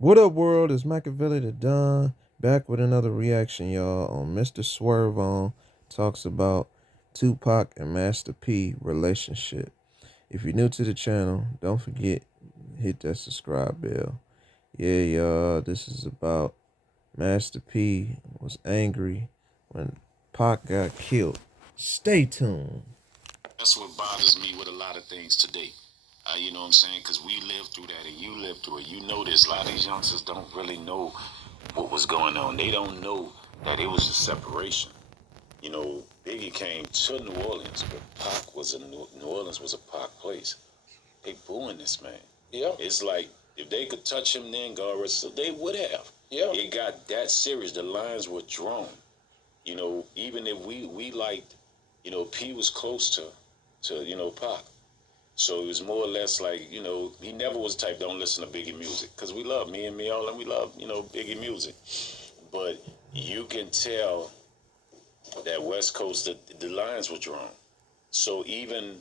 What up, world? It's Machiavelli the Don back with another reaction, y'all. On Mr.Swerve on talks about Tupac and Master P relationship. If you're new to the channel, don't forget hit that subscribe bell. Yeah, y'all. This is about Master P was angry when Pac got killed. Stay tuned. That's what bothers me with a lot of things today. You know what I'm saying? Because we lived through that and you lived through it. You know this. A lot of these youngsters don't really know what was going on. They don't know that it was a separation. You know, Biggie came to New Orleans, but Pac was in New Orleans was a Pac place. They booing this man. Yeah. It's like if they could touch him then, God rest, they would have. Yeah. It got that serious. The lines were drawn. You know, even if we liked, you know, P was close to Pac. So it was more or less like, you know, he never was the type don't listen to Biggie music because we love me and me all and we love, you know, Biggie music. But you can tell that West Coast the lines were drawn. So even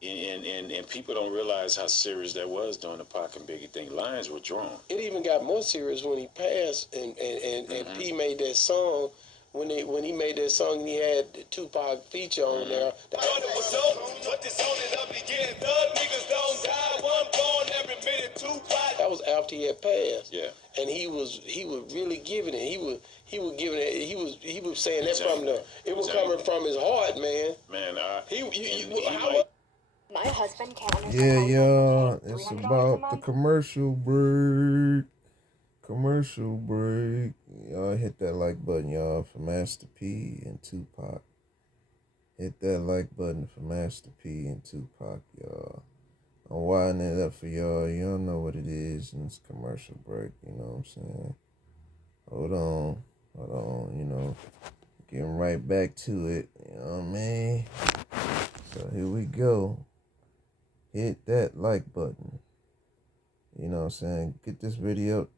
and people don't realize how serious that was during the Pac and Biggie thing. Lines were drawn. It even got more serious when he passed and P made that song. When he made that song and he had the Tupac feature on there. That was after he had passed. Yeah. And he was really giving it. He was giving it. He was saying that from the. It was coming from his heart, man. Man, My husband can't understand Yeah, how y'all. he's It's making $300 a about the month. commercial break. Commercial break. Y'all hit that like button, y'all, for Master P and Tupac. Hit that like button for Master P and Tupac, y'all. I'm winding it up for y'all. You don't know what it is in this commercial break, you know what I'm saying? Hold on, you know. Getting right back to it, you know what I mean? So here we go. Hit that like button. You know what I'm saying? Get this video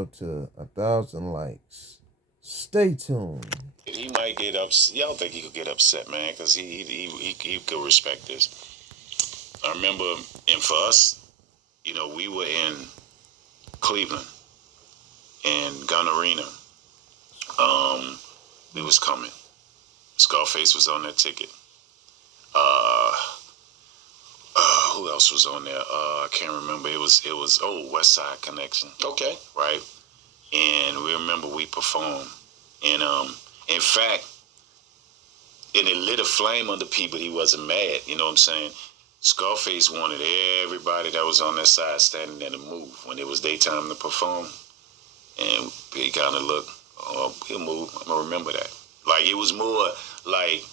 up to 1,000 likes. Stay tuned. he might get upset. Y'all think he could get upset, man, because he could respect this. I remember, and for us, you know, we were in Cleveland and Gun Arena. We was coming. Scarface was on that ticket. Uh, who else was on there? I can't remember. It was West Side Connection. Okay. Right. And we remember we performed, and in fact, and it lit a flame under P, but he wasn't mad. You know what I'm saying? Scarface wanted everybody that was on that side standing there to move when it was daytime to perform. And he kind of looked, oh, he'll move. I'm going to remember that. Like, it was more like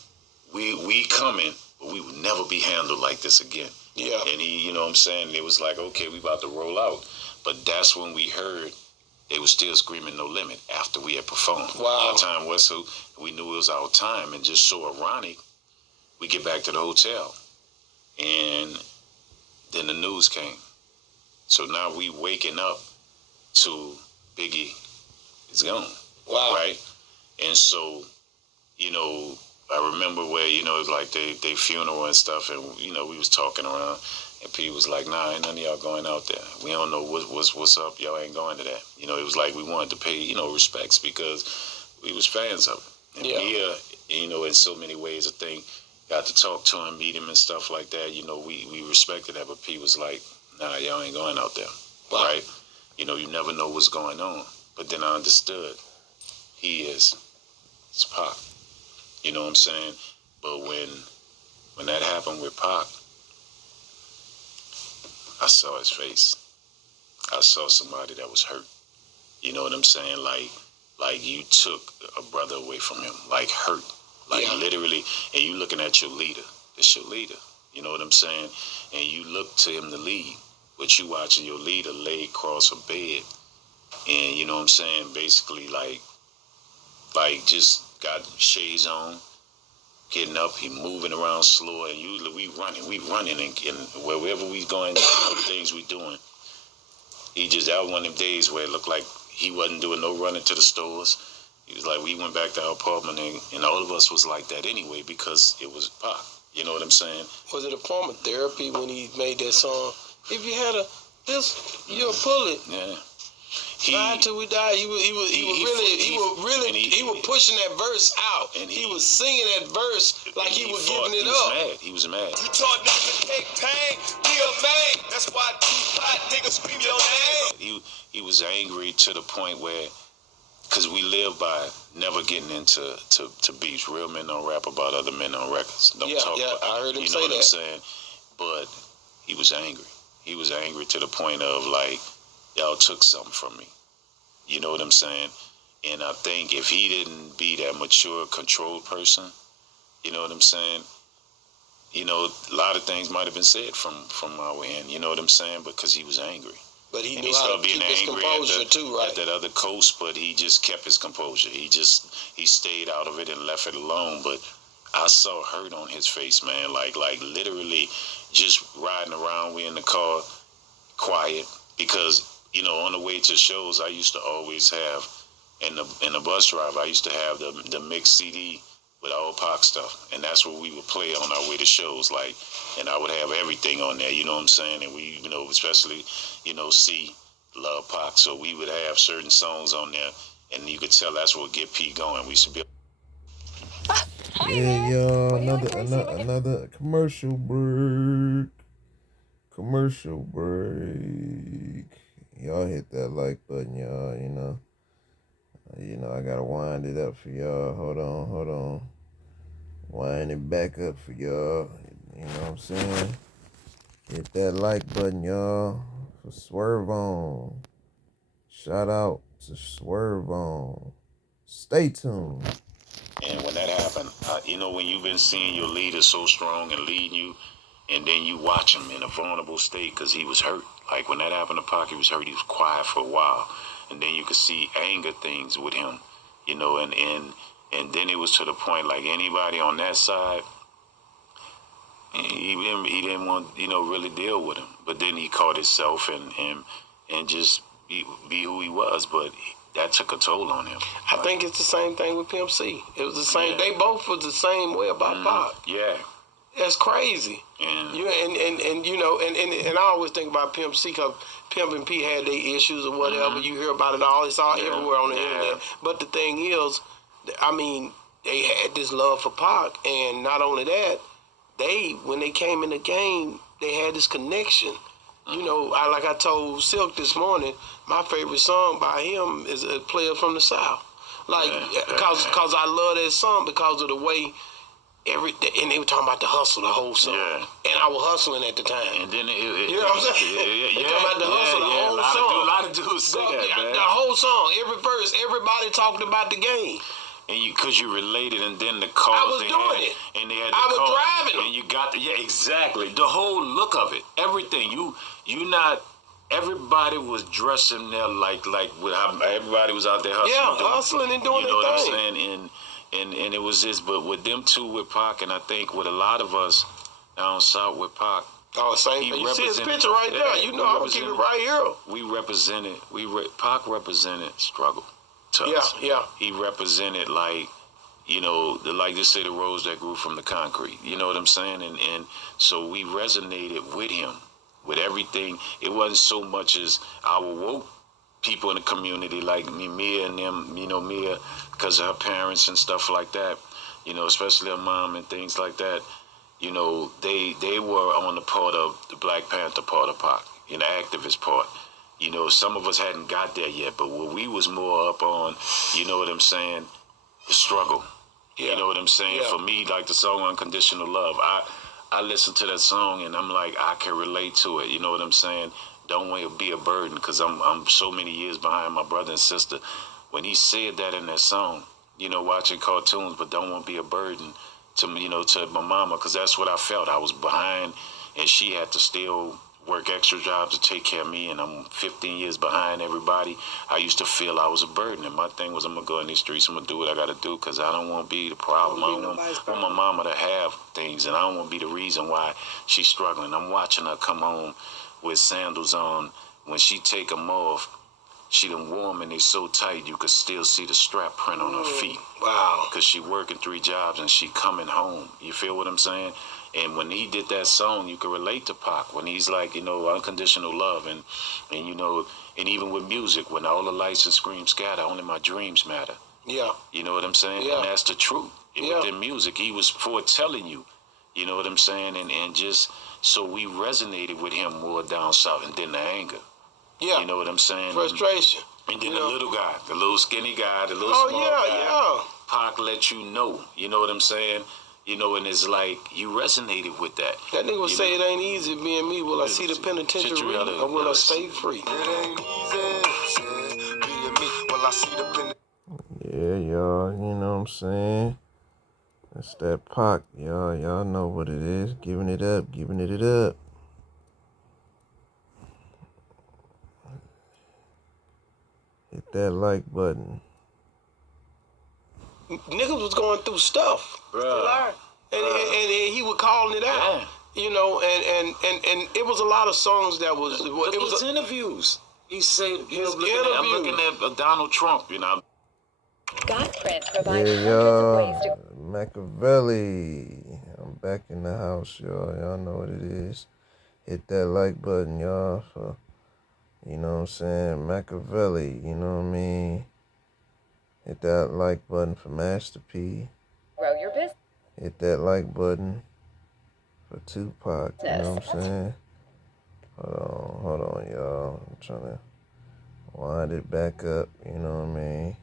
we coming, but we would never be handled like this again. Yeah. And he, you know what I'm saying? It was like, okay, we about to roll out. But that's when we heard they were still screaming no limit after we had performed. Wow. Our time was so, we knew it was our time. And just so ironic, we get back to the hotel. And then the news came. So now we waking up to Biggie is gone. Wow. Right? And so, you know, I remember where, you know, it was like they funeral and stuff, and, you know, we was talking around, and P was like, nah, ain't none of y'all going out there. We don't know what's up. Y'all ain't going to that. You know, it was like we wanted to pay, you know, respects because we was fans of it. And yeah. You know, in so many ways, I think, got to talk to him, meet him and stuff like that. You know, we respected that, but P was like, nah, y'all ain't going out there. Wow. Right? You know, you never know what's going on. But then I understood it's Pac. You know what I'm saying? But when that happened with Pac, I saw his face. I saw somebody that was hurt. You know what I'm saying? Like you took a brother away from him, like hurt, like yeah. Literally. And you looking at your leader. It's your leader. You know what I'm saying? And you look to him to lead, but you watching your leader lay across a bed, and you know what I'm saying? Basically, like just got shades on, getting up, he moving around slow, and usually we running, and wherever we going, you know, the things we doing. He just out one of them days where it looked like he wasn't doing no running to the stores. He was like, we went back to our apartment, and all of us was like that anyway because it was Pac. You know what I'm saying? Was it a form of therapy when he made that song? If you had you'll pull it. Yeah. Right till we died, he was pushing that verse out, and he was singing that verse like he was giving it up. He was mad. You taught niggas to take pain, be a man. That's why Tupac niggas scream your name. He was angry to the point where, because we live by never getting into beefs. Real men don't rap about other men on records. Don't talk about. I heard him say that. You know what I'm saying? But he was angry. He was angry to the point of like, y'all took something from me. You know what I'm saying? And I think if he didn't be that mature, controlled person, you know what I'm saying? You know, a lot of things might have been said from our end. You know what I'm saying? Because he was angry. But he knew how to keep his composure too, right? At that other coast, but he just kept his composure. He stayed out of it and left it alone. But I saw hurt on his face, man. Like literally just riding around, we in the car, quiet, because, you know, on the way to shows, I used to always have, in the bus drive, I used to have the mixed CD with all Pac stuff, and that's what we would play on our way to shows, like, and I would have everything on there, you know what I'm saying, and we, you know, especially, you know, C, love Pac, so we would have certain songs on there, and you could tell that's what get P going. We used to be. Yeah, y'all, another commercial break. Commercial break. Y'all hit that like button, y'all. You know, I gotta wind it up for y'all. Hold on. Wind it back up for y'all. You know what I'm saying? Hit that like button, y'all. For Swerve On. Shout out to Swerve On. Stay tuned. And when that happened, you know, when you've been seeing your leader so strong and leading you, and then you watch him in a vulnerable state because he was hurt. Like when that happened to Pac, he was hurt. He was quiet for a while, and then you could see anger things with him, you know. And then it was to the point like anybody on that side, he didn't want, you know, really deal with him. But then he caught himself and just be who he was. But that took a toll on him. I think it's the same thing with Pimp C. It was the same. Yeah. They both was the same way about Pac. Yeah. That's crazy. And you know, and I always think about Pimp C because Pimp and P had their issues or whatever. You hear about it all. It's all everywhere on the internet. But the thing is, I mean, they had this love for Pac, and not only that, when they came in the game, they had this connection. You know, like I told Silk this morning, my favorite song by him is a Player from the South. Like, cause I love that song because of the way. And they were talking about the hustle, the whole song. Yeah. And I was hustling at the time. And then you know what I'm saying? They talking about the hustle, the whole song. A lot of dudes say that, man. The whole song, every verse, everybody talked about the game. And because you related, and then the cars I was doing it. And they had I was driving them. And you got exactly. The whole look of it, everything. Everybody was dressing there like everybody was out there hustling. Yeah, hustling and doing their thing. You know what I'm saying? And it was this, but with them two, with Pac, and I think with a lot of us down south with Pac. Oh, same thing. You see his picture right there. You know I'm going to keep it right here. Pac represented struggle to us. Yeah. He represented, like, you know, like they say, the rose that grew from the concrete. You know what I'm saying? And so we resonated with him, with everything. It wasn't so much as our woke people in the community, like Mia and them, you know, Mia, because of her parents and stuff like that, you know, especially her mom and things like that, you know, they were on the part of the Black Panther part of Pac, you know, activist part. You know, some of us hadn't got there yet, but what we was more up on, you know what I'm saying, the struggle. Yeah. You know what I'm saying? Yeah. For me, like the song Unconditional Love, I listened to that song and I'm like, I can relate to it. You know what I'm saying? Don't want to be a burden, because I'm so many years behind my brother and sister. When he said that in that song, you know, watching cartoons, but don't want to be a burden to, you know, to my mama, because that's what I felt. I was behind, and she had to still work extra jobs to take care of me, and I'm 15 years behind everybody. I used to feel I was a burden, and my thing was, I'm going to go in these streets, I'm going to do what I got to do, because I don't want to be the problem. I don't want my mama to have things, and I don't want to be the reason why she's struggling. I'm watching her come home with sandals on. When she take them off, she done warm and they so tight you could still see the strap print on her feet. Wow. Because she working 3 jobs and she coming home. You feel what I'm saying? And when he did that song, you could relate to Pac when he's like, unconditional love, and and even with music, when all the lights and screams scatter, only my dreams matter. Yeah. You know what I'm saying? Yeah. And that's the truth. Within music, he was foretelling you. You know what I'm saying? And just so we resonated with him more down south, and then the anger. Yeah. You know what I'm saying? Frustration. And then the little guy, the little skinny guy, the little small guy. Yeah. Pac let you know. You know what I'm saying? And it's like you resonated with that. That nigga would say it ain't easy being me. Will I see the penitentiary or will I stay free? Yeah, y'all, you know what I'm saying? That's that Pac, y'all. Y'all know what it is. Giving it up. Hit that like button. Niggas was going through stuff. Bruh. And he was calling it out. Yeah. And it was a lot of songs that was. Look at his interviews. He said, I'm looking at Donald Trump, Godprint provides Machiavelli. I'm back in the house, y'all. Y'all know what it is. Hit that like button, y'all. For, you know what I'm saying? Machiavelli, you know what I mean? Hit that like button for Master P. Grow your business. Hit that like button for Tupac, you know what I'm saying? Hold on, y'all. I'm trying to wind it back up, you know what I mean?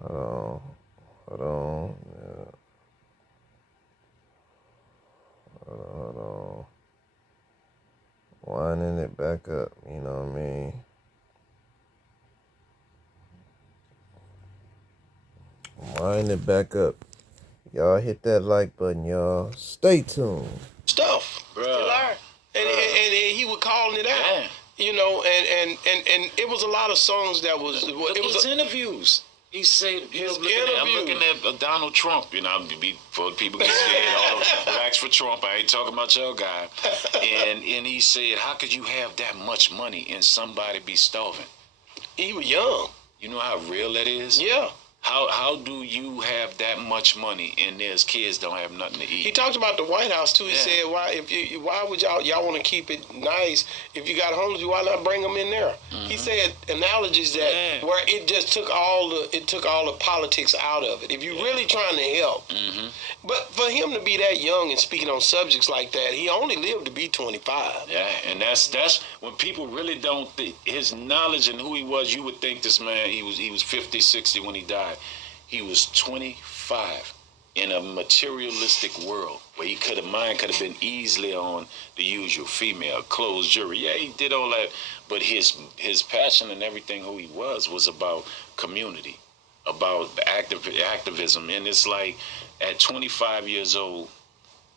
Hold on. Yeah. Hold on. Winding it back up, you know what I mean? Wind it back up. Y'all hit that like button, y'all. Stay tuned. Stuff. Bruh. And he was calling it out. Yeah. And it was a lot of songs that was. Look at his interviews. He said, I'm looking at Donald Trump, before people get scared, relax for Trump, I ain't talking about your guy. And he said, how could you have that much money and somebody be starving? He was young. You know how real that is? Yeah. How do you have that much money and there's kids don't have nothing to eat? He talked about the White House too. He said, why would y'all want to keep it nice? If you got homeless, why not bring them in there? Mm-hmm. He said analogies that where it just took all the politics out of it. If you're really trying to help, but for him to be that young and speaking on subjects like that, he only lived to be 25. Yeah, and that's when people really don't think his knowledge and who he was. You would think this man he was 50, 60 when he died. He was 25 in a materialistic world where mind could have been easily on the usual female, clothes, jewelry. Yeah, he did all that, but his passion and everything who he was about community, about activism. And it's like at 25 years old,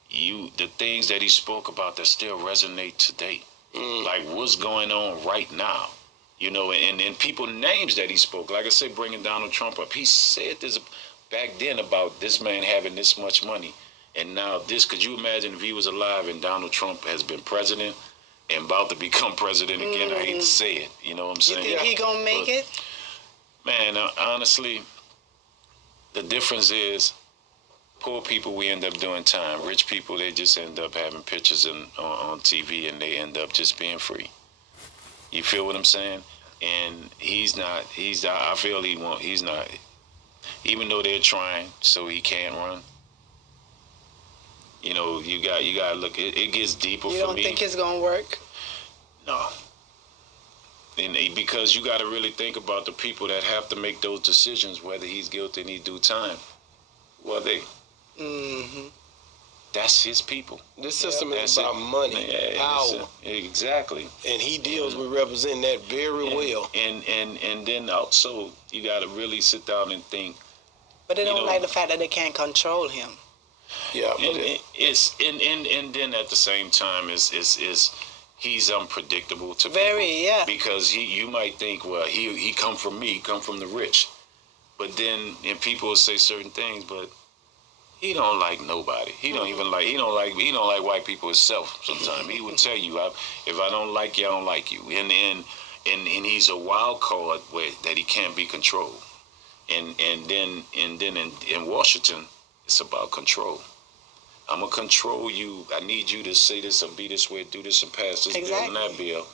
the things that he spoke about that still resonate today. Like what's going on right now. And people names that he spoke. Like I said, bringing Donald Trump up. He said this back then about this man having this much money. And now this, could you imagine if he was alive and Donald Trump has been president and about to become president again? I hate to say it. You know what I'm saying? You think he gonna make it? Man, honestly, the difference is poor people, we end up doing time. Rich people, they just end up having pictures on TV and they end up just being free. You feel what I'm saying? And he's not, I feel he's not, even though they're trying so he can't run. You got to look, it gets deeper for me. You don't think it's going to work? No. And because you got to really think about the people that have to make those decisions, whether he's guilty and he do time. Who are they? Mm-hmm. That's his people. This system is about money, power. Exactly. And he deals with representing that very well. And then also, you got to really sit down and think. But they don't like the fact that they can't control him. Yeah. And then at the same time, he's unpredictable to very, people. Yeah. Because you might think, well, he come from me, come from the rich. But then people will say certain things, but he don't like nobody. He don't like white people himself. Sometimes he would tell you, if I don't like you, I don't like you. And he's a wild card that he can't be controlled. And then in Washington, it's about control. I'm gonna control you. I need you to say this and be this way, do this and pass this bill and that bill.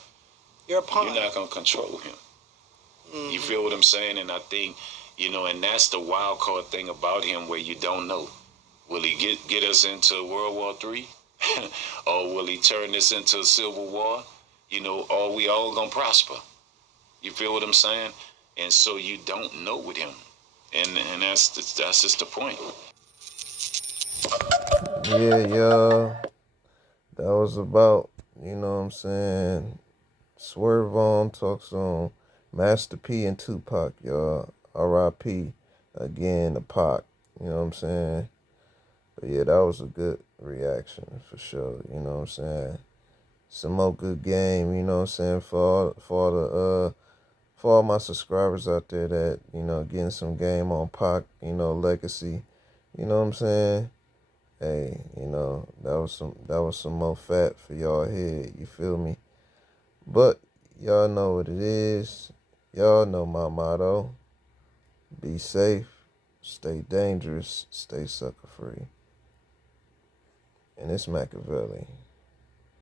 You're a pawn. You're not gonna control him. You feel what I'm saying? And I think, and that's the wild card thing about him, where you don't know. Will he get us into World War III? Or will he turn this into a civil war? Are we all gonna prosper? You feel what I'm saying? And so you don't know with him. And that's just the point. Yeah. That was about, what I'm saying, Swerve on talks on Master P and Tupac, y'all. R.I.P. again to Pac. You know what I'm saying? But yeah, that was a good reaction for sure. You know what I'm saying? Some more good game. You know what I'm saying, for all my subscribers out there that getting some game on Pac. Legacy. You know what I'm saying? Hey, that was some more fat for y'all head. You feel me? But y'all know what it is. Y'all know my motto. Be safe, stay dangerous, stay sucker free. And it's Machiavelli.